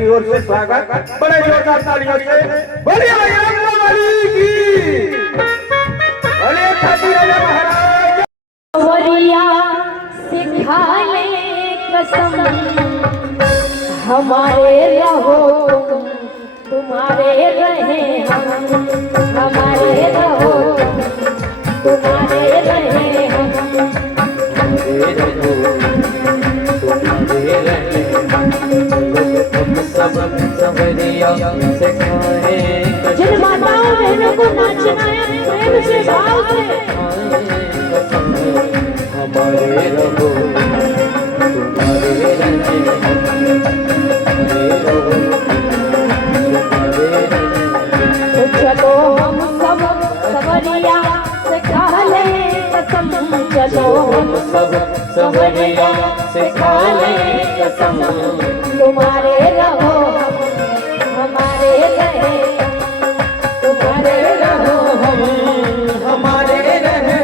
की ओर से स्वागत, बड़े जोरदार तालियों से बोलिए भैया वाली की, बोलिए खाती राजा महाराज। वरिया सिखा ले कसम हमारे रहो तुम्हारे रहे हम, हमारे रहो तुम्हारे रहे हम, जिन माताओं बहनों को नाचना है प्रेम से भाव से, हमारे रहो तुम्हारे रहे, चलो हम सब सवरिया से खा ले कसम, चलो हम सब सवरिया से खा ले कसम, तुम्हारे रहो हमारे रहे, तुम्हारे रहो हमारे रहे,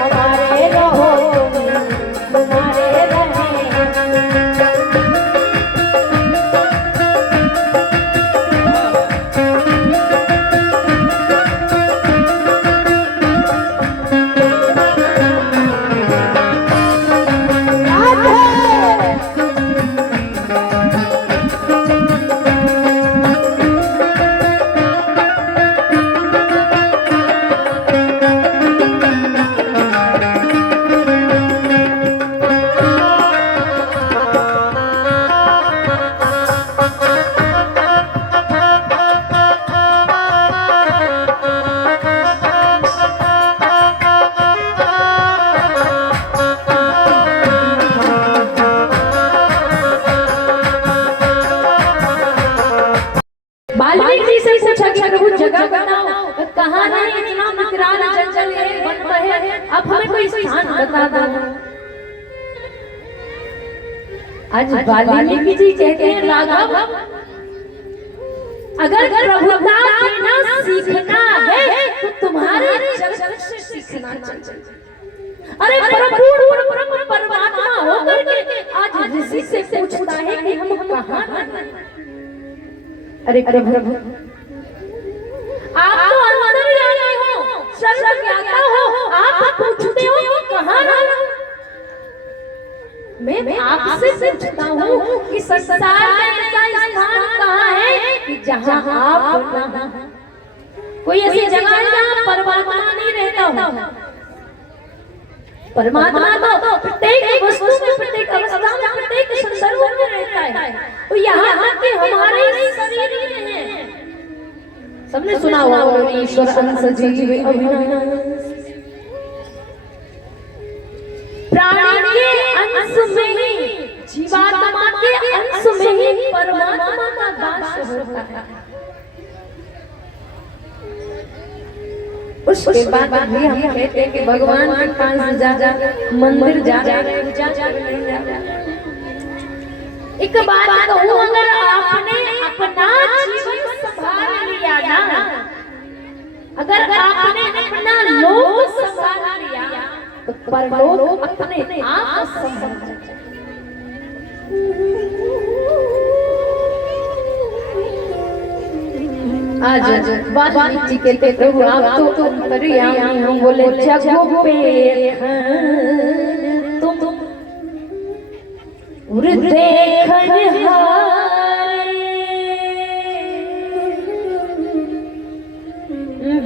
हमारे रहो तुम्हारे रहे। वाल्मीकि से पूछा कि प्रभु जगह बनाओ, कहाँ नहीं इतना विकराल जंगल है वन है, अब हमें कोई स्थान बता दो। आज वाल्मीकि जी कहते हैं राघव, अगर प्रभुता देना सीखना है तो तुम्हारे जगत से सीखना चाहिए। अरे प्रभु परमात्मा होकर के आज ऋषि से पूछता है कि हम कहाँ हैं। अरे प्रभु आप तो अंतर्यामी हो, सर्वज्ञाता हो, आप पूछते हो कि कहाँ रहना। मैं आपसे पूछता हूँ कि संसार में ऐसा स्थान कहाँ है कि जहाँ आप ना हो। कोई ऐसी जगह है जहाँ परमात्मा नहीं रहता हो। परमात्मा तो प्रत्येक वस्तु में, प्रत्येक अवस्था में, प्रत्येक संदर्भ में रहता है। तो यहाँ के हमारे शरीर में है। सबने सुना होगा ईश्वर अंश जीव अविनाश, प्राणी के अंश में ही, जीवात्मा के अंश में ही परमात्मा का वास होता है। उसके बाद भी हम कहते हैं कि भगवान के पास जा मंदिर जा एक बात कहूँ, अगर आपने अपना जीवन संभाल लिया ना, अगर आपने अपना लोक संभाल लिया तो परलोक अपने आप संभाल जाएगा। आज वाल्मीकि जी कहते प्रभु आप तो अंतर्यामी हो, बोले जगो पे तुम देखन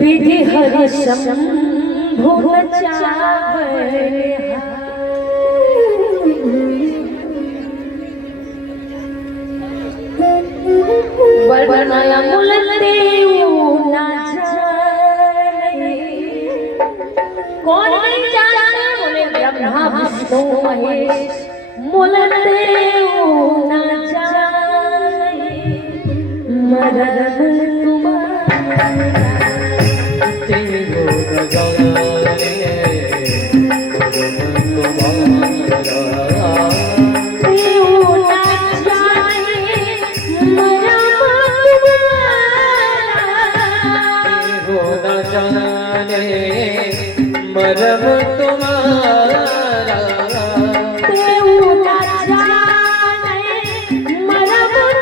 विधि हरि शंभु चावरे, बनाया मुल ना जाने, कौन नहीं जानता, बोले ब्रह्मा विष्णु महेश, मुल ना जाने मरण तुम्हारा। मरम तुम्हारा देव ना जाने मरम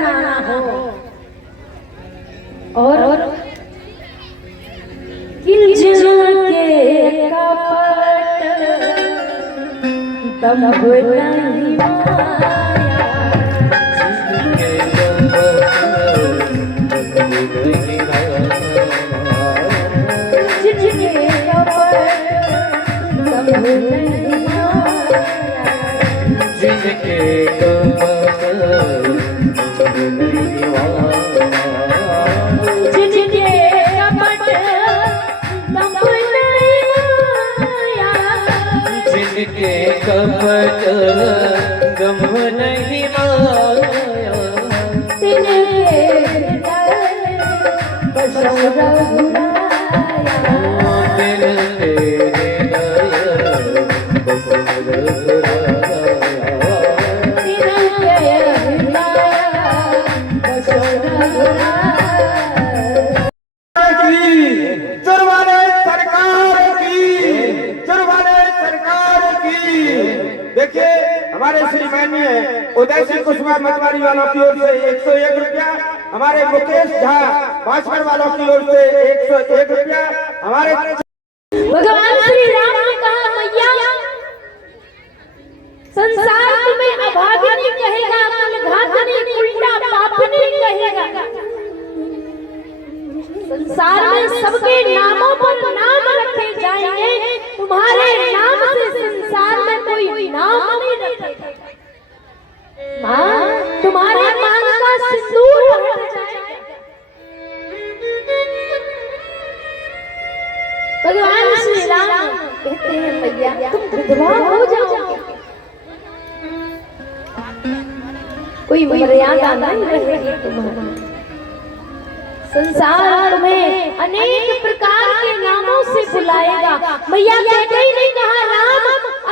ना हो और किलजन के कपट दम नहीं माया जिनके कपट दम नहीं माया जिनके कपट नहीं माया जिनके कपट दम नहीं माया जिनके कपट दम नहीं माया तिनके बसो रघुराया जुर्माने सरकार की जुर्माने सरकार की। देखिए हमारे श्री माननीय उदय सिंह कुशवाहा मतवारी वालों की ओर से 101 रुपया, हमारे मुकेश झा भास्कर वालों की ओर से 101 रुपया, हमारे भगवान श्री राम ने कहा मैया संसार तुम्हें अभागिनी कहेगा, कुलघातनी उल्टा पापनी कहेगा। संसार में सबके नामों पर नाम रखे जाएंगे, तुम्हारे नाम से संसार में कोई नाम नहीं रखेगा। मां तुम्हारे मांग का सिंदूर हट जाएगा। भगवान श्री राम कहते हैं मैया तुम विधवा हो जाओगे, कोई मर्यादा नहीं रहेगी तुम्हारी। संसार तुम्हें अनेक प्रकार के नामों से बुलाएगा। मैया कहते ही नहीं कहा राम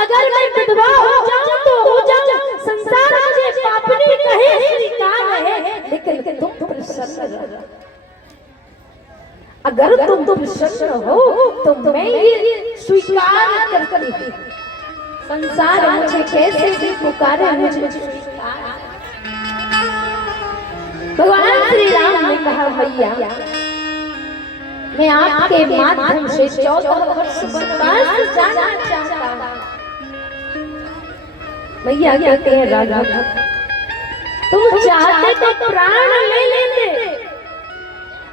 अगर मैं विधवा हो जाऊं तो हो जाऊं, संसार मुझे पापनी कहे स्वीकार है, लेकिन तुम प्रसन्न रहो। अगर तुम प्रसन्न हो तो मैं ये स्वीकार करती हूँ। संसार मुझे कैसे भी पुकारे मुझे स्वीकार। भगवान श्री राम ने कहा भैया मैं आपके माध्यम से 14 वर्ष वनवास जाना चाहता हूँ। भैया कहते हैं राजा तुम चाहते तो प्राण ले लेते,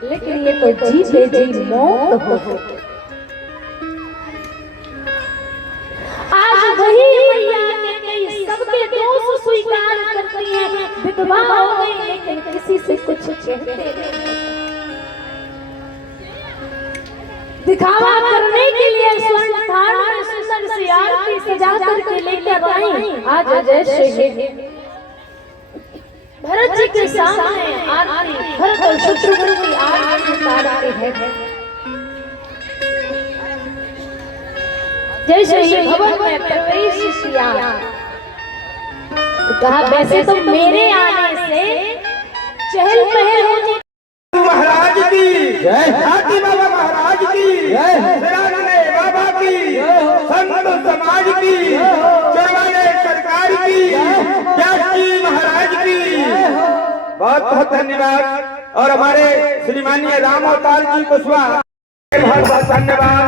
लेकिन ये तो जीते जी मौत हो। आज वही मैया ने गई सबके दोष स्वीकार करती है, विधवा हो गई लेकिन किसी से कुछ कहते नहीं। दिखावा करने के लिए स्वर्ण थाल में सुंदर सी आरती सजा करके लेकर आई। आज जैसे भरत जी के सामने आरती भरत और शत्रुघ्न की आरती उतारते हैं। जैसे ही भवन में प्रवेश किया तो कहा वैसे तो मेरे आने से चहल पहल होती। महाराज की जय, हाथी बाबा महाराज की जय, सिराने बाबा की संत समाज की, जुर्माने सरकार की, व्यासी महाराज की बहुत बहुत धन्यवाद। और हमारे श्रीमाननीय राम अवतार जी कुशवाहा बहुत बहुत धन्यवाद,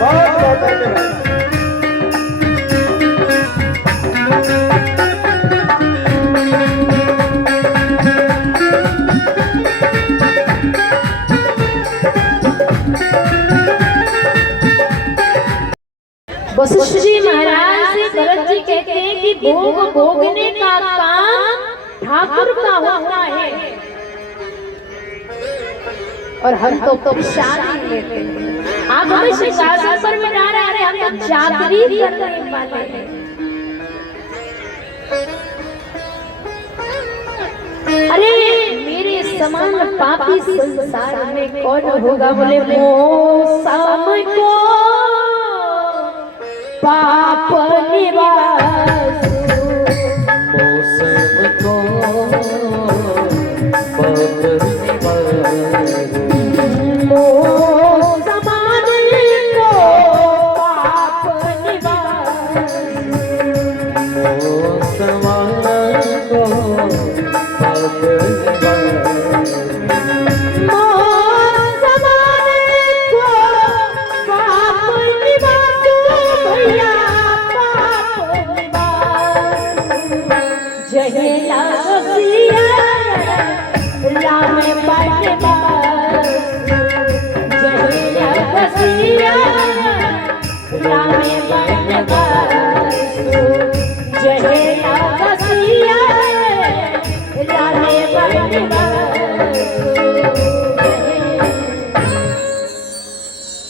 बहुत बहुत धन्यवाद। वशिष्ठ जी महाराज से भरत जी कहते हैं कि भोग भोगने का काम ठाकुर का होता है और हम तो प्रसादी लेते हैं। आप हमें सिंहासन पर बिठा रहे हैं, हम तो चाकरी करने वाले हैं। अरे मेरे समान पापी संसार में कौन होगा? बोले मौसम को पाप निवास, मौसम को पाप निवास, मौसम को पाप निवास, मौसम को पाप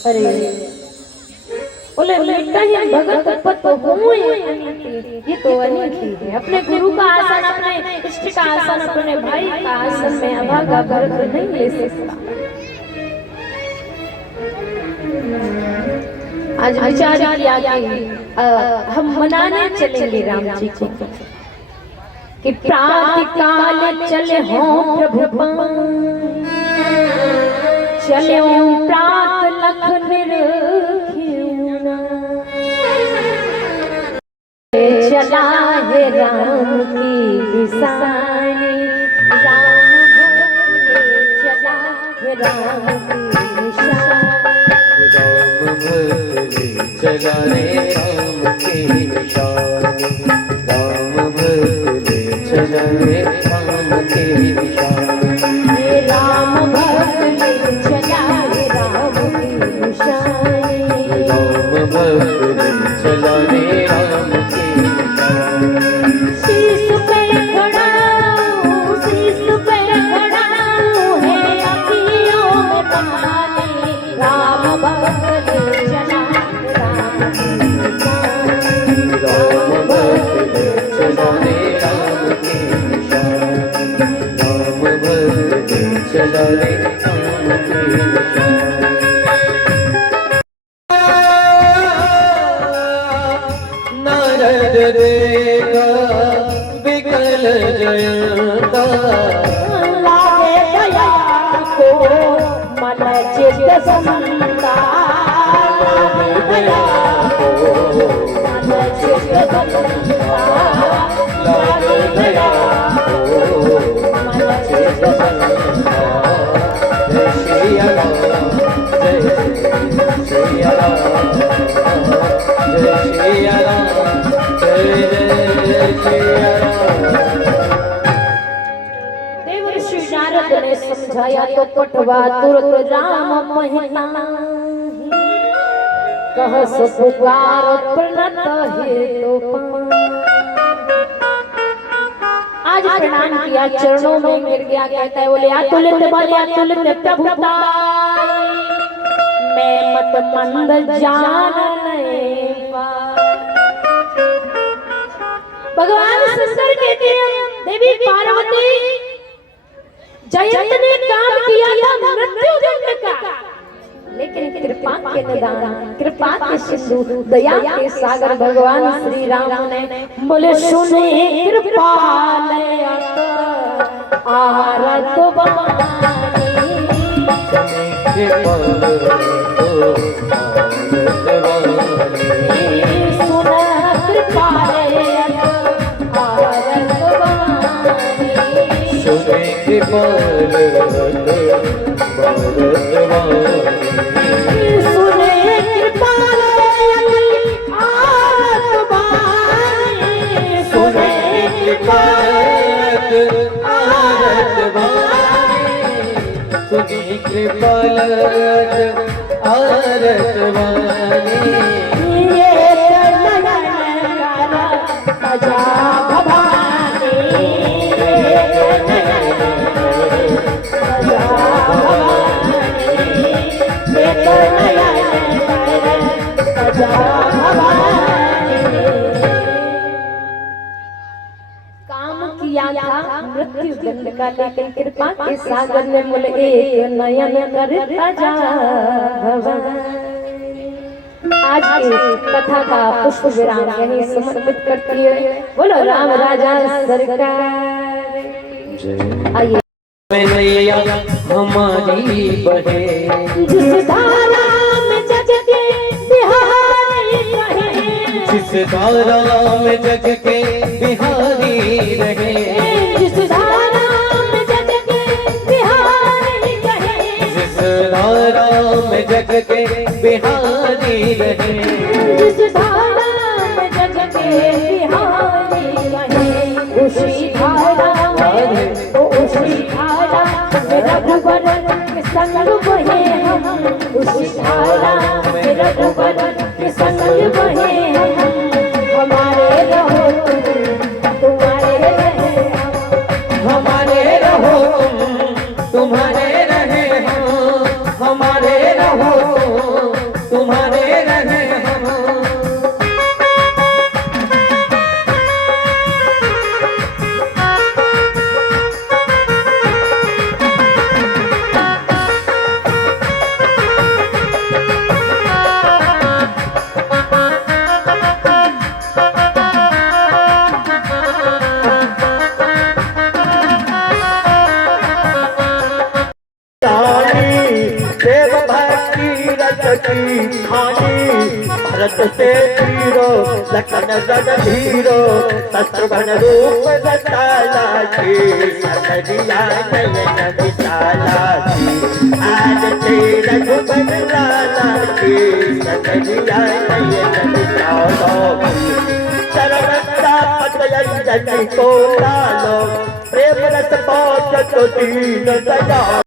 अरे बोले बेटा ये भगत पद तो हूँ ये तो अनिति है। अपने गुरु का आसन, अपने इष्ट का आसन, अपने भाई का आसन में अभागा भरत नहीं ले सकता। आज विचार किया कि हम मनाने चलेंगे राम जी को कि प्रातःकाल चले हो प्रभु चले प्रात लख निरखियुना चला है राम की निशानी राम चला है राम की निशानी चला रे राम की निशानी राम भले चला रे राम की निशानी राम भले चला रे राम की निशानी राम भले चला रे राम की निशानी शीश पे खड़ा है अखियों में पानी राम भले चला राम की निशानी राम भले चला रे राम की निशानी राम भले चला रे राम की निशानी नारद देखा विकल जयंता लागे दया को मन चित समता लागे दया को मन चित समता लागे दया को मन चित समता जय श्री राम जय श्री राम जय श्री राम जय श्री राम। देव ऋषि नारद ने समझाया तो पटवा तुरंत राम महिला कह सो पुकार प्रणत है तो आज प्रणाम किया चरणों में गिर गया कहता है बोले अतुलित बल अतुलित प्रभुताई मैं मत मंद जान नहीं पाई। भगवान शंकर कहते हैं देवी पार्वती जयंत ने काम किया था मृत्यु दंड का लेकिन कृपा के निदान कृपा के सिंधु दया के सागर भगवान श्री राम ने बोले सुने कृपालयत आरत बानी सुन कृपालयत आरत बानी सुने सुने कृपालयत आरत बानी सुने कृपालयत आरत बानी सुनी कृपालयत आरत बानी ये नयन कर बजा भवानी ये नयन बजा भवानी ये नयन कर बजा भवानी। काम किया था मृत्यु दंड का लेकिन कृपा के सागर ने बोले एक नयन कर बजा भवानी। आज की कथा का पुष्प विराम यही समर्पित करती है। बोलो राम राजा सरकार। आइए मैया हमारी बहे जिस धारा में जग के बिहारी रहे जिस धारा में जग के बिहारी रहे जिस धारा में जग जग के बिहारी रहे। जिस धारा में जग के बिहारी रहे, उसी धारा में उसी धारा में रघुवर के संग बहे हम, उसी धारा में रघुवर के संग बहे हम। हमारे रहो तुम्हारे रहे हम, हमारे रहो तुम्हारे रहे हम, हमारे रहो तुम्हारे रहे हम। देव भक्ति रच की खानी, भरत से तीरो लखन रणधीरो, शत्रुघ्न रूप रसाला की, सतरिया नयन विशाला की। आज ते रघुबर लाला की, सतरिया नयन विशाला की। सर्वदा पतयंजन को लालो, प्रेम रस पहुँच तो दीन दया।